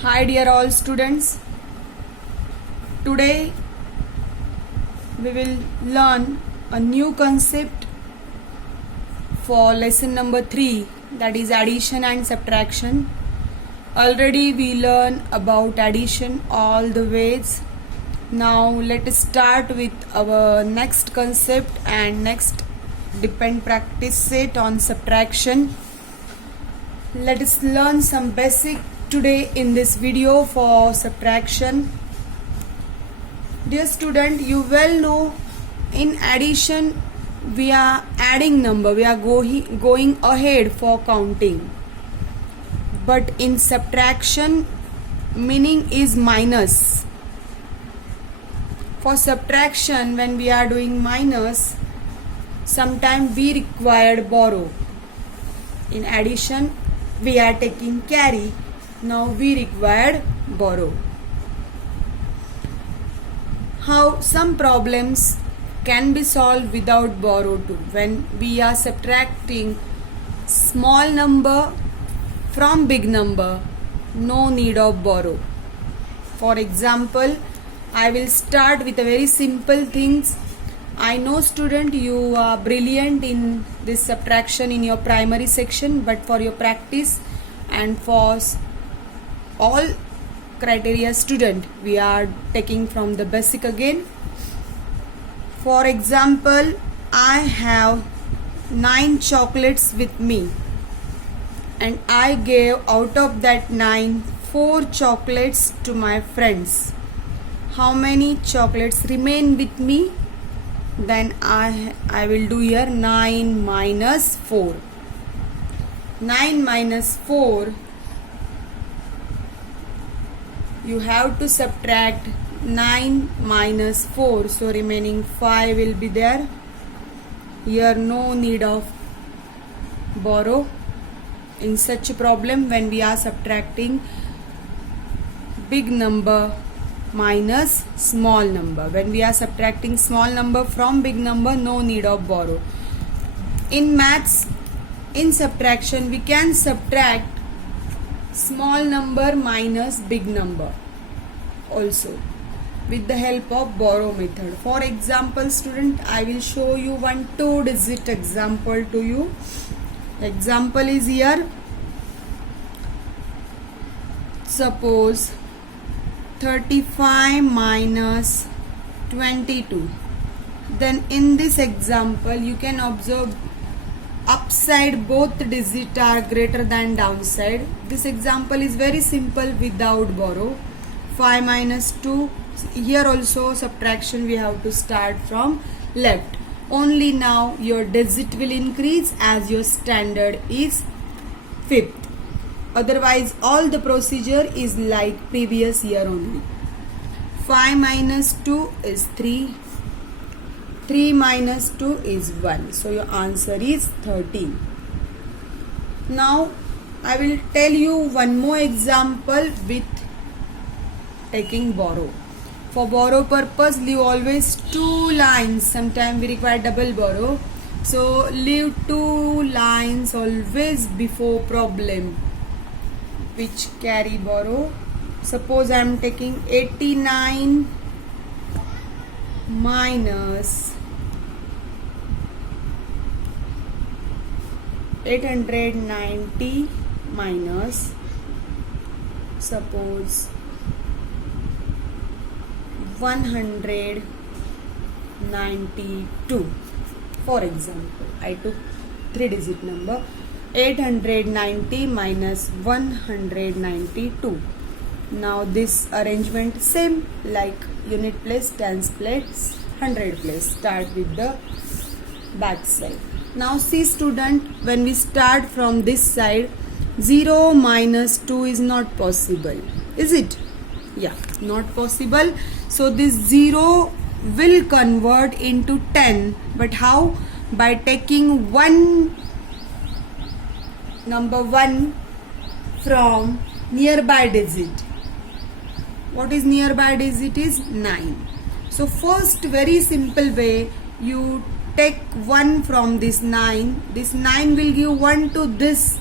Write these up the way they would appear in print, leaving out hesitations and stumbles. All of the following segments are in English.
Hi dear all students, today we will learn a new concept for lesson number 3, that is addition and subtraction. Already we learn about addition all the ways. Now let us start with our next concept and next depend practice set on subtraction. Let us learn some basic today in this video for subtraction. Dear student, you well know in addition we are adding number, we are going ahead for counting. But in subtraction meaning is minus. For subtraction when we are doing minus, sometimes we required borrow. In addition we are taking carry. Now we required borrow. How some problems can be solved without borrow too. When we are subtracting small number from big number, no need of borrow. For example, I will start with a very simple things. I know student you are brilliant in this subtraction in your primary section, but for your practice and for all criteria student we are taking from the basic again. For example, I have 9 chocolates with me and I gave out of that 9 4 chocolates to my friends. How many chocolates remain with me? Then I will do here 9 minus 4. 9 minus 4, you have to subtract 9 minus 4, so remaining 5 will be there. Here no need of borrow in such a problem when we are subtracting big number minus small number. When we are subtracting small number from big number, no need of borrow. In maths, in subtraction we can subtract small number minus big number also with the help of borrow method. For example student, I will show you one 2-digit example to you. Example is here. Suppose 35 minus 22. Then in this example you can observe upside both digits are greater than downside. This example is very simple without borrow. 5 minus 2, here also subtraction we have to start from left. Only now your digit will increase as your standard is 5th. Otherwise all the procedure is like previous year only. 5 minus 2 is 3. 3 minus 2 is 1. So your answer is 13. Now I will tell you one more example with taking borrow. For borrow purpose, leave always 2 lines. Sometimes we require double borrow. So leave 2 lines always before problem which carry borrow. Suppose I am taking 89 minus 890 minus suppose 192. For example, I took 3-digit number. 890 minus 192. Now this arrangement same like unit place, tens place, 100 place. Start with the back side. Now see student, when we start from this side, 0 minus 2 is not possible. Is it? Yeah, not possible. So this 0 will convert into 10. But how? By taking number 1 from nearby digit. What is nearby digit is 9. So first very simple way, you take 1 from this 9. This 9 will give 1 to this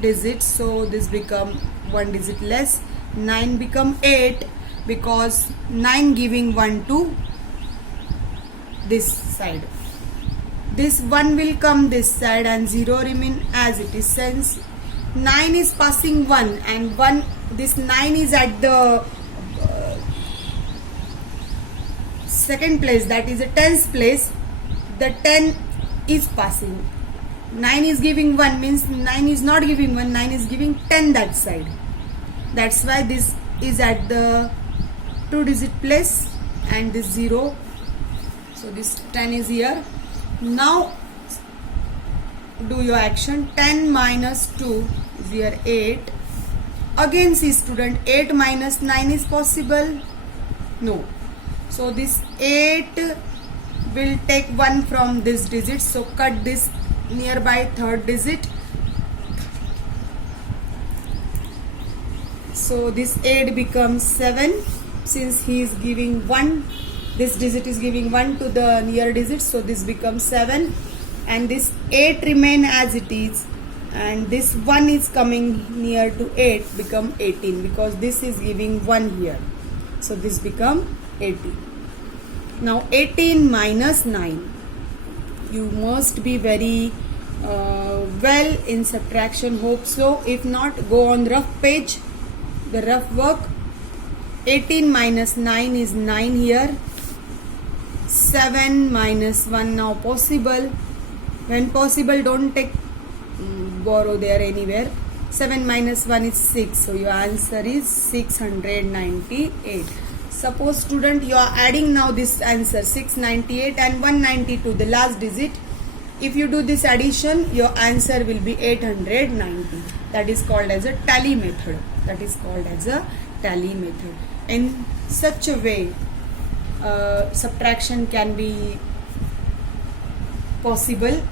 digit, so this become 1 digit less. 9 become 8 because 9 giving 1 to this side. This 1 will come this side and 0 remain as it is, since 9 is passing 1 and 1, this 9 is at the second place, that is a tens place. The 10 is passing. 9 is giving 1 means 9 is not giving 1, 9 is giving 10 that side. That's why this is at the 2-digit place and this 0. So this 10 is here. Now do your action. 10 minus 2 is here 8. Again see student, 8 minus 9 is possible? No. So this 8 will take 1 from this digit. So cut this nearby third digit. So this 8 becomes 7 since he is giving 1. This digit is giving 1 to the near digit. So this becomes 7 and this 8 remain as it is, and this 1 is coming near to 8 become 18 because this is giving 1 here. So this become 18. Now 18 minus 9. You must be very well in subtraction, hope so. If not, go on rough page, the rough work. 18 minus 9 is 9 here. 7 minus 1 now possible. When possible, don't take borrow there anywhere. 7 minus 1 is 6. So your answer is 698. Suppose student, you are adding now this answer 698 and 192, the last digit. If you do this addition, your answer will be 890. That is called as a tally method. That is called as a tally method. In such a way, subtraction can be possible.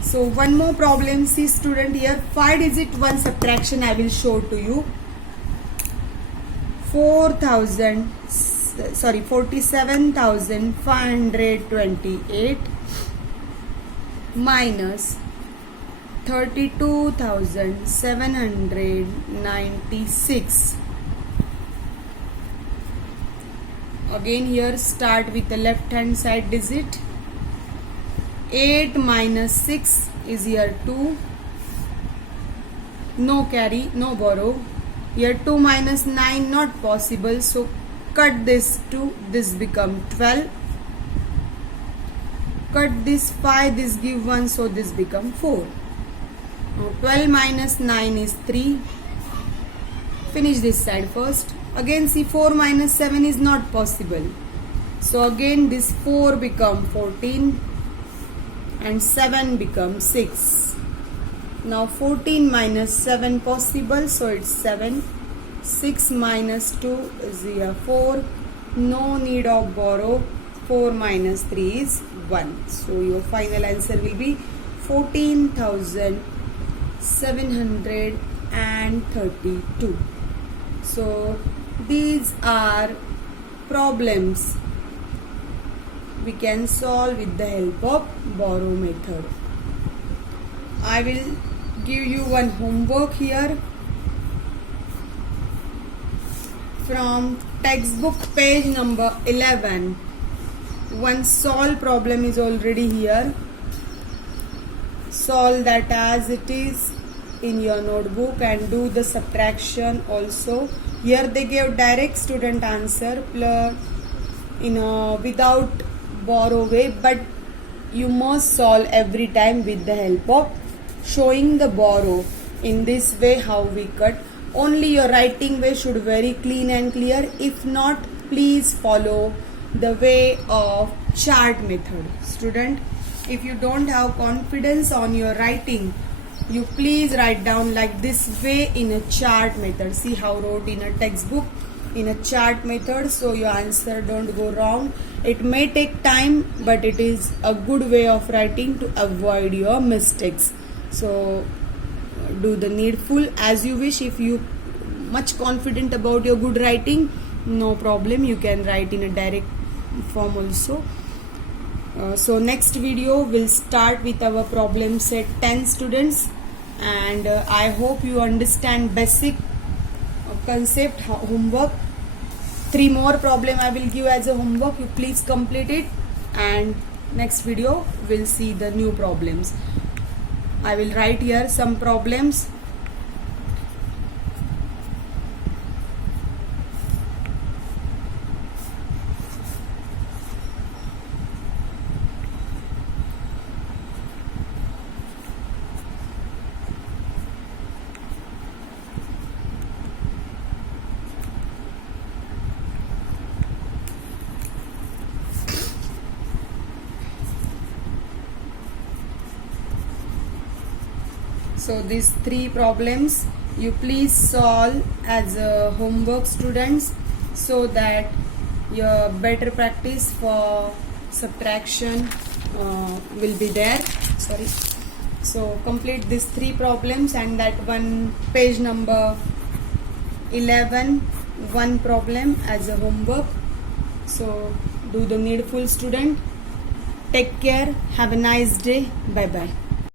So one more problem, see student here, 5-digit one subtraction I will show to you. 47,528 minus 32,796. Again here start with the left hand side digit. 8 minus 6 is here 2. No carry, no borrow. Here 2 minus 9 not possible. So cut this 2, this become 12. Cut this 5, this give 1, so this become 4. Now 12 minus 9 is 3. Finish this side first. Again see 4 minus 7 is not possible. So again this 4 become 14. And 7 becomes 6. Now 14 minus 7 possible, so it's 7. 6 minus 2 is here 4. No need of borrow. 4 minus 3 is 1. So your final answer will be 14,732. So these are problems we can solve with the help of borrow method. I will give you one homework here from textbook page number 11. One solve problem is already here. Solve that as it is in your notebook and do the subtraction also. Here they gave direct student answer without borrow way, but you must solve every time with the help of showing the borrow. In this way how we cut. Only your writing way should very clean and clear. If not, please follow the way of chart method. Student, if you don't have confidence on your writing, you please write down like this way in a chart method. See how wrote in a textbook in a chart method, so your answer don't go wrong. It may take time, but it is a good way of writing to avoid your mistakes. So do the needful as you wish. If you much confident about your good writing, no problem, you can write in a direct form also. So next video will start with our problem set 10 students. and I hope you understand basic concept homework. 3 more problem I will give as a homework. You please complete it, and next video we'll see the new problems. I will write here some problems. So these 3 problems you please solve as a homework, students, so that your better practice for subtraction will be there. Sorry. So complete these 3 problems, and that one page number 11, one problem as a homework. So do the needful, student. Take care. Have a nice day. Bye bye.